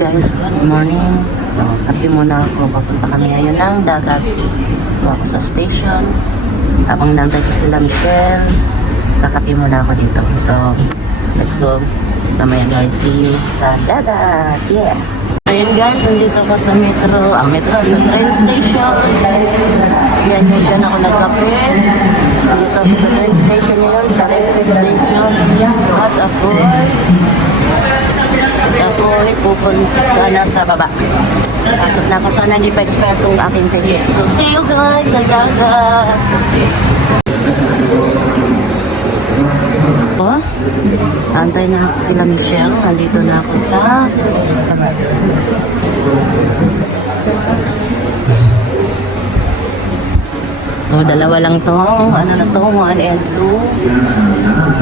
Guys, good morning. So, muna ako. Papunta kami ngayon ng dagat. Ito ako sa station. Habang nantay ko sila Mikel, kakape muna ako dito. So, let's go. Mamaya guys, see you sa dagat. Yeah! Ayun guys, nandito ako sa metro. Ang metro, sa train station. Yan, dyan ako nagkape. Dito ako sa train station ngayon, sa railway station. At ako pupunta na sa baba. Pasok na ako. Sana hindi pa expire tong aking ticket. So, see you guys sa dagat. Oh, antay na ako kila Michelle. Nandito na ako sa baba. To, dalawa lang to. Ano na to? One and two.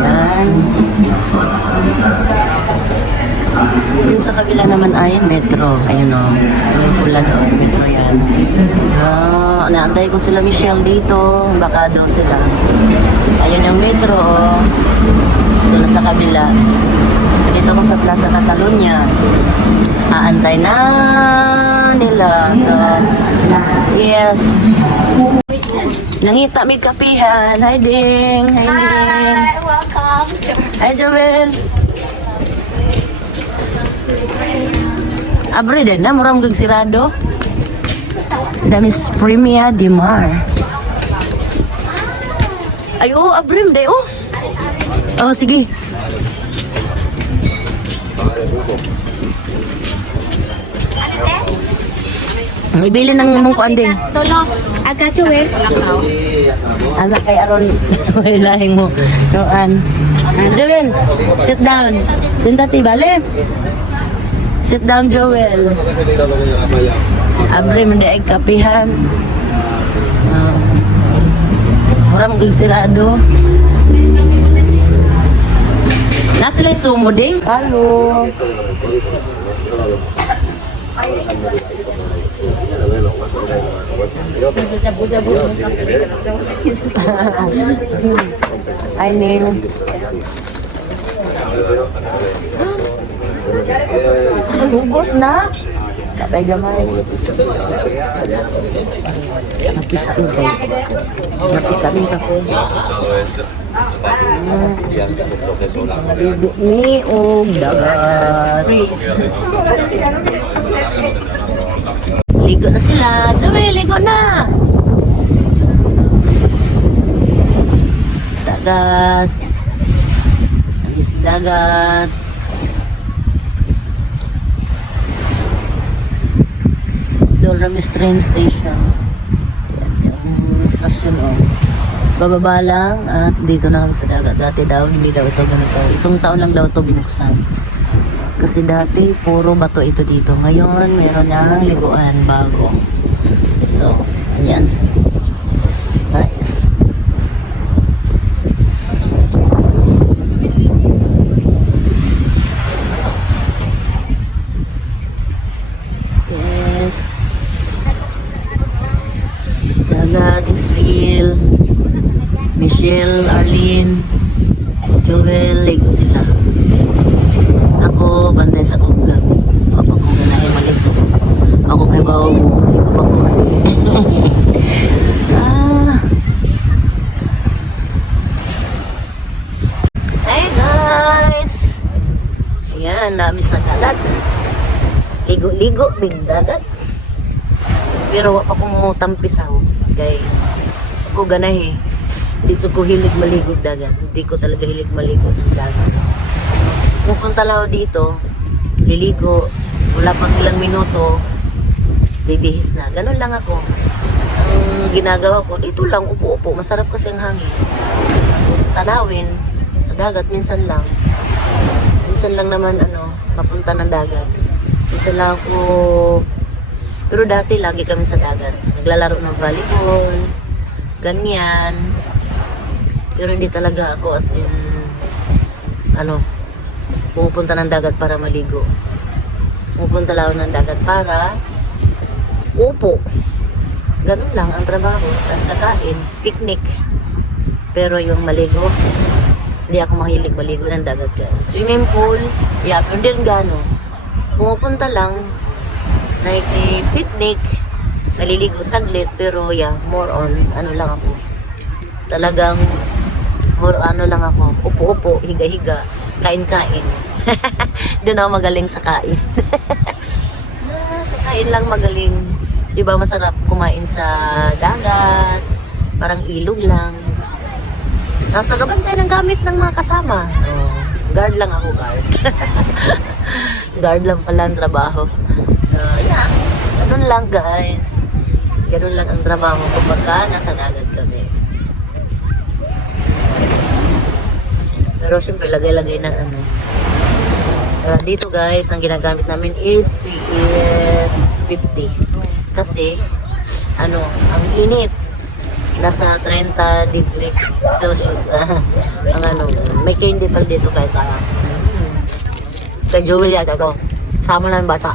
Yan. Yung sa kabila naman ay metro. Ayun o. Yung pula doon. Metro yan. So, naantay ko sila Michelle dito. Baka daw sila. Ayun yung metro. oh. So, nasa kabila. Dito ko sa Plaza Catalunya. Aantay na nila. So, yes. Nangita may kapihan. Hi, Ding. Hi, Ding. Hi, welcome. Hi, Joel. Abre din na, murang kag sirado. Dami Premia di Mar. Ay, oh, abrim day, oh. Oh, sige. May bili ng mong kuanding. Tolo, I got you eh. Anak kay Aron, lahing mo. Noan. Joel, sit down. Sintati, bale. Sit down, Joel. Abre, mandi ay kapihan. Uh, Mura maging sirado. Nasa lang sumo ding? Halo. Ay, Ning. Lugos na. Kapay gamay. Napisa rin guys. Napisa rin ako. Bibi ni og dagat. Ligo na sila. Joey, ligo na. Dagat. Alis dagat. Dolramis train station. Yan, yung stasyon oh. Bababa lang at dito na kami sa dagat. Dati daw, hindi daw ito ganito. Itong taon lang daw ito binuksan. Kasi dati, puro bato ito dito. Ngayon, meron ng liguan bago. So, ayan. Nice. Joel, ligo sila. Ako, bantay sa kong gamit. Papa ko ganahin maligo. Ako kay bawo mo, ligo pa ko. ah. Hey guys! Ayan, namin sa dagat. Ligo-ligo, big dagat. Pero wa pa kong tampisaw. Kay ako ganahe. Dito ko hilig maligo dagat. Hindi ko talaga hilig maligo ng dagat. Pupunta lang dito, liligo, wala pang ilang minuto, bibihis na. Ganun lang ako. Ang ginagawa ko, dito lang, upo-upo. Masarap kasi ang hangin. Tapos tanawin, sa dagat, minsan lang. Minsan lang naman, ano, papunta ng dagat. Minsan lang ako, pero dati lagi kami sa dagat. Naglalaro ng volleyball, ganyan. Pero hindi talaga ako as in, ano, pumupunta ng dagat para maligo. Pumupunta lang ng dagat para upo. Ganun lang ang trabaho. Tapos kakain, picnic. Pero yung maligo, hindi ako mahilig maligo ng dagat guys. Swimming pool, yeah, pero din gano. pumupunta lang, picnic, naliligo saglit, pero yeah, more on, ano lang ako. Talagang, more ano lang ako, upo-upo, higa-higa, kain-kain. Doon ako magaling sa kain. Ah, sa kain lang magaling. Di ba masarap kumain sa dagat, parang ilog lang. Tapos nagabantay ng gamit ng mga kasama. Oh, guard lang ako, guard. guard lang pala ang trabaho. So, yeah. Ganun lang, guys. Ganun lang ang trabaho kapag ka nasa dagat kami. Pero syempre, lagay-lagay ng ano. Uh, dito guys, ang ginagamit namin is PF 50. Kasi, ano, ang init. Nasa 30 degree Celsius. ah. ang ano, may candy pa dito kahit ah. Hmm. Kay Joel yata to. Sama namin bata.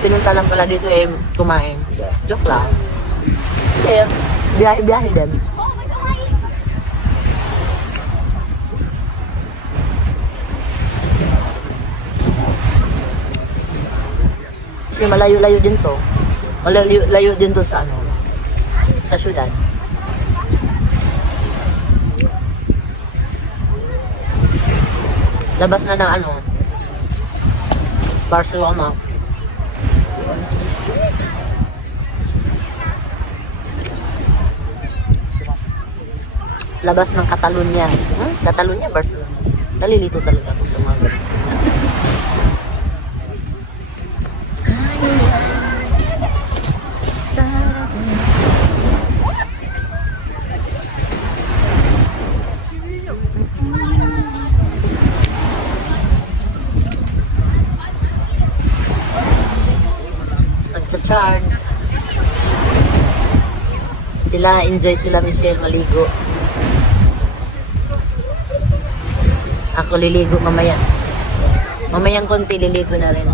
Pinunta lang pala dito eh, kumain. Joke lang. Eh, biyahe-biyahe din. Kasi malayo-layo din to. Malayo-layo din to sa ano, sa syudad. Labas na ng ano, Barcelona. Labas ng Catalunya. Huh? Catalunya, Barcelona. Nalilito talaga ako sa mga ganun. Tapos nagcha-charge. Sila, enjoy sila Michelle maligo. Ako liligo mamaya. Mamayang konti liligo na rin.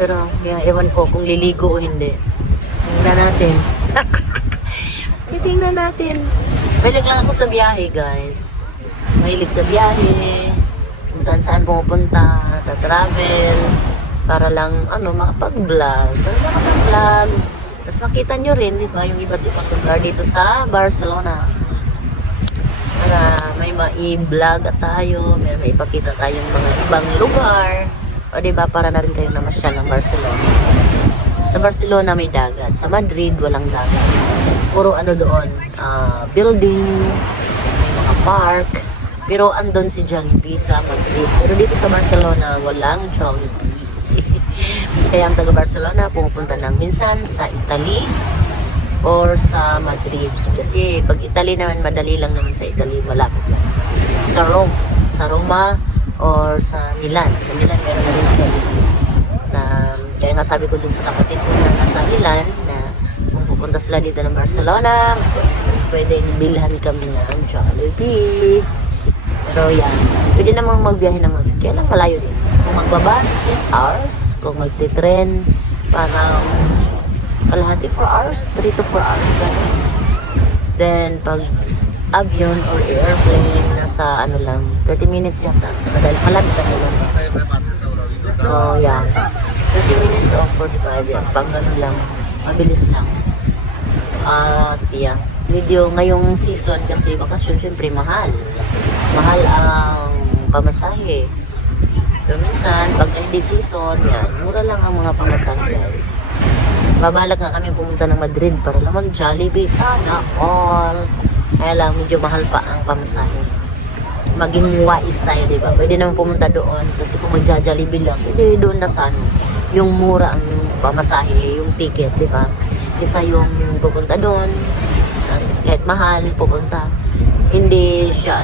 Pero, yeah, ewan ko kung liligo o hindi. Tingnan natin. Titingnan natin. Mahilig lang ako sa biyahe, guys. Mahilig sa biyahe. Kung saan saan pumupunta. Ta-travel. Para lang, ano, makapag-vlog. Para makapag-vlog. Tapos nakita nyo rin, di ba, yung iba't ibang lugar dito sa Barcelona para may mai-vlog at tayo, may maipakita tayong mga ibang lugar. O di ba para na rin kayo namasyal ng Barcelona. Sa Barcelona may dagat, sa Madrid walang dagat. Puro ano doon, ah, building, mga park. Pero andon si Jollibee sa Madrid. Pero dito sa Barcelona walang Jollibee. Kaya ang taga Barcelona pumupunta ng minsan sa Italy, or sa Madrid. Kasi pag Italy naman, madali lang naman sa Italy, malapit lang. Sa Rome, sa Roma, or sa Milan. Sa Milan, meron na rin Jollibee. Na, kaya nga sabi ko dun sa kapatid ko na nasa Milan, na kung pupunta sila dito ng Barcelona, pwede bilhan kami ng Jollibee. Pero yan, pwede namang magbiyahe naman. Kaya lang malayo din. Kung magbabas, 8 hours. Kung magtitren, parang kalahati 4 hours, 3 to 4 hours ganun. Then, pag avion or airplane, nasa ano lang, 30 minutes yata. Madali, malapit na. So, yeah. 30 minutes or 45 yan. Pag ganun lang, mabilis lang. At, yeah. Medyo ngayong season kasi bakasyon, syempre mahal. Mahal ang pamasahe. Pero minsan, pag hindi season, yan, mura lang ang mga pamasahe, guys. Babalak nga kami pumunta ng Madrid para lang mag-Jollibee. Sana all. Kaya lang, medyo mahal pa ang pamasahe. Maging wise tayo, di ba? Pwede naman pumunta doon. Kasi kung magja-Jollibee lang, pwede doon na sa ano, yung mura ang pamasahe, yung ticket, di ba? Isa yung pupunta doon. Tapos kahit mahal, pupunta. Hindi siya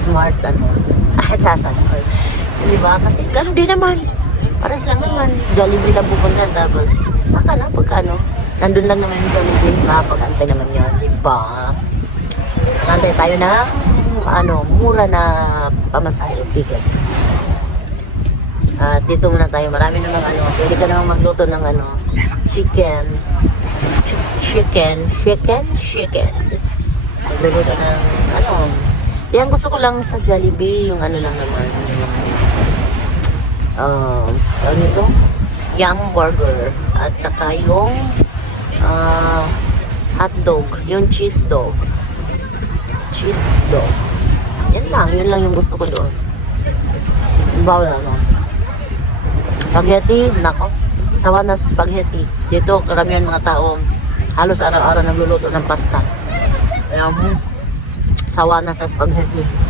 smart, ano. At sasagot. Di ba? Kasi ganun din naman. Pares lang naman. Jollibee lang pupunta. Tapos, saka na pagka ano. Nandun lang naman yung Jollibee. Makapag-antay naman yun. Di ba? Antay tayo ng ano, mura na pamasahe ticket. At dito muna tayo. Marami namang ano. Pwede ka namang magluto ng ano. Chicken. Ch- chicken. Chicken. Chicken. Magluluto ng ano. Yan gusto ko lang sa Jollibee. Yung ano lang naman. Yung uh, ano ito? Yum burger. At saka yung ah hot dog. Yung cheese dog. Cheese dog. Yan lang. Yun lang yung gusto ko doon. Bawal ano. Spaghetti, nako. Sawa na spaghetti. Dito, karamihan mga tao, halos araw-araw nagluluto ng pasta. Kaya mo, sawa na sa spaghetti.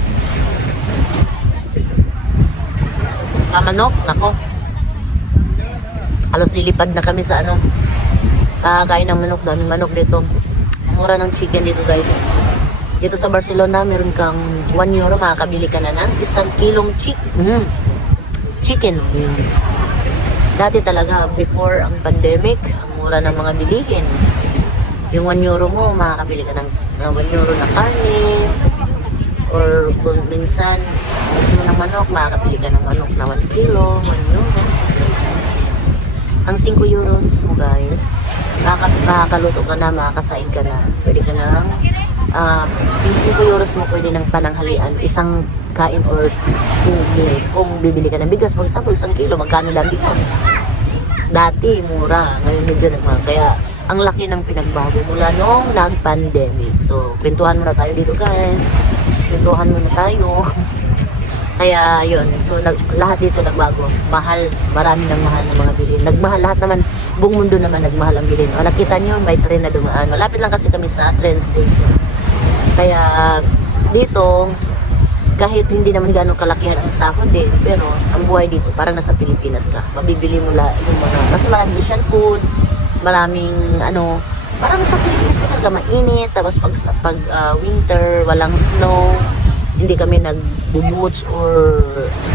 Kamanok, nako. Halos lilipad na kami sa ano, kakain ng manok, daming manok dito. Mura ng chicken dito guys. Dito sa Barcelona, meron kang 1 euro, makakabili ka na ng isang kilong chick, mm, chicken wings. Dati talaga, before ang pandemic, ang mura ng mga bilihin. Yung 1 euro mo, makakabili ka ng, ng 1 euro na karne, or kung minsan, gusto mo ng manok, makakabili ka ng manok na 1 kilo, 1 euro. Ang 5 euros mo guys, makaka makakaluto ka na, makakasain ka na. Pwede ka nang, ah, yung 5 euros mo pwede ng pananghalian, isang kain or 2 meals. Kung bibili ka ng bigas, for example, isang kilo, magkano lang bigas? Dati, mura. Ngayon medyo nagmahal. Kaya, ang laki ng pinagbago mula nung nag-pandemic. So, kwentuhan muna tayo dito guys. Kwentuhan muna tayo. Kaya yun, so nag, lahat dito nagbago. Mahal, marami ng mahal ng mga bilhin. Nagmahal lahat naman, buong mundo naman nagmahal ang bilhin. O nakita nyo, may train na dumaan. Malapit lang kasi kami sa train station. Kaya dito, kahit hindi naman gano'ng kalakihan ang sahod din, pero ang buhay dito, parang nasa Pilipinas ka. Mabibili mo la yung mga, kasi maraming Asian food, maraming ano, parang sa Pilipinas ka talaga mainit, tapos pag, pag ah, winter, walang snow, hindi kami nag-boots or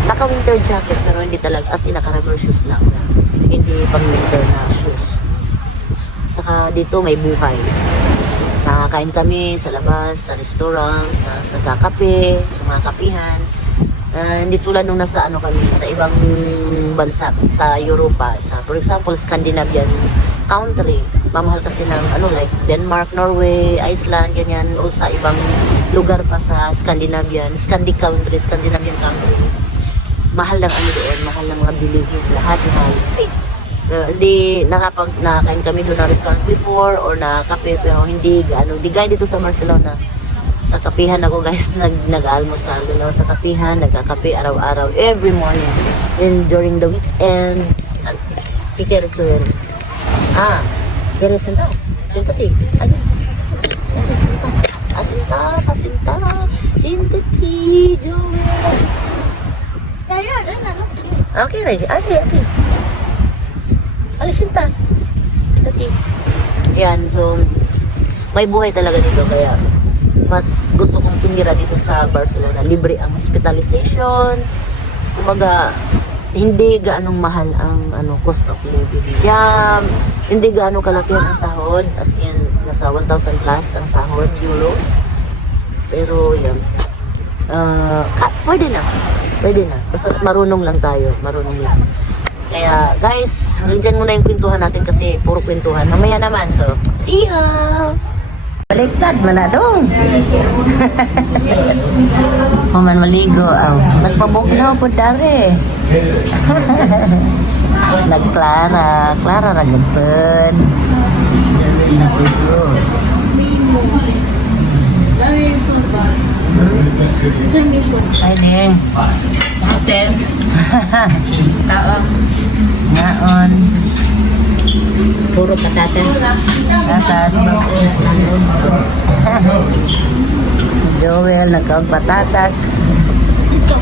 naka-winter jacket pero hindi talaga as in naka-rubber shoes lang na hindi pang winter na shoes. Saka dito may buhay. Nakakain kami sa labas, sa restaurant, sa, sa kakape, sa mga kapihan. Ah, hindi tulad nung nasa ano kami, sa ibang bansa, sa Europa, sa for example, Scandinavian country. Mamahal kasi ng ano like Denmark, Norway, Iceland, ganyan, o sa ibang lugar pa sa Scandinavian, Scandi country, Scandinavian country. Mahal ng ano doon, mahal ng mga bilihin, lahat mahal. Uh, hindi nakapag nakakain kami doon ng restaurant before or na kape pero hindi ano di gaya dito sa Barcelona sa kapihan ako guys nag nag-almusal doon ako sa kapihan nagkakape araw-araw every morning and during the weekend kikere chuel ah senta senta ti ano asinta asinta sinta ti Joel Kaya, ano, ano? Okay, ready. Okay, okay. Alisin ta. Tati. Yan, so, may buhay talaga dito. Kaya, mas gusto kong tumira dito sa Barcelona. Libre ang hospitalization. Kumbaga, hindi gaanong mahal ang ano cost of living. Kaya, hindi gaano kalaki ang sahod. As in, nasa 1,000 plus ang sahod, euros. Pero, yan. Ah, ka- pwede na. Pwede na. Basta marunong lang tayo. Marunong lang. Kaya, guys, hanggang dyan muna yung kwentuhan natin kasi puro kwentuhan. Mamaya naman. So, see ya! Baliktad, maladong. Human maligo. Oh, nagpabugnaw po dare. Nagklara. Klara ragapad. Napujos. Ay, ding. Hotel. Taong. Ngaon. Puro patatan. Tatas. Joel, nagkaog patatas. Ito.